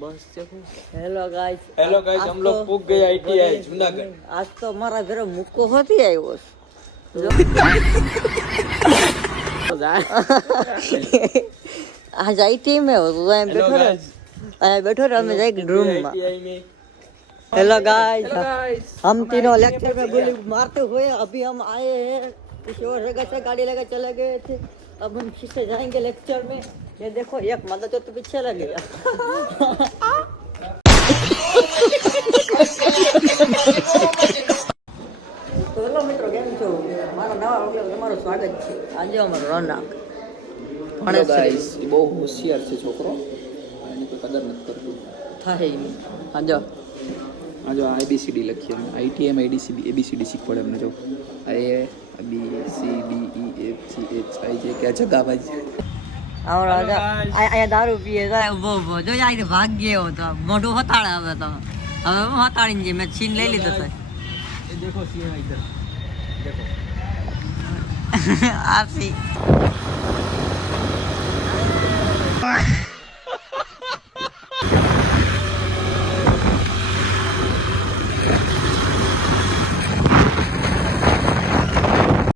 बस देखो। Hello guys हम लोग पुग गए आईटीआई जूनागढ़। आज तो हमारा घर मुक्को होती है वो आज आईटी में हो तो बैठो रहे हमें जाएगी रूम में। हेलो गाइस हम तीनों लेक्चर में गोली मारते हुए अभी हम आए हैं किसी और जगह से गाड़ी लेकर चले गए थे। अब हम सीधे जाएंगे लेक्चर में। ये देखो एक मदद तो पीछे लगेगा। तो हेलो मित्रों કેમ છો મારા નવા વ્લોગ તમારું સ્વાગત છે। આજે અમારો રોનક हेलो गाइस ये बहुत होशियार છે છોકરો આની કોઈ કદર નથી કરતો થાય આજો આ જો ABCD લખીએ આઈટીઆઈ માં ABCD શીખવાડે અમને જો A B C D E F G H I J કે જગાવાજ આવરો આયા દારૂ પીએ જાય ઉભો ઉભો જો જાય ભાગ ગયો તો મોઢું હતાળે હવે તો હવે હું હતાળીને જે મેં છીન લઈ લીધો તો ये देखो सीन इधर देखो आरसी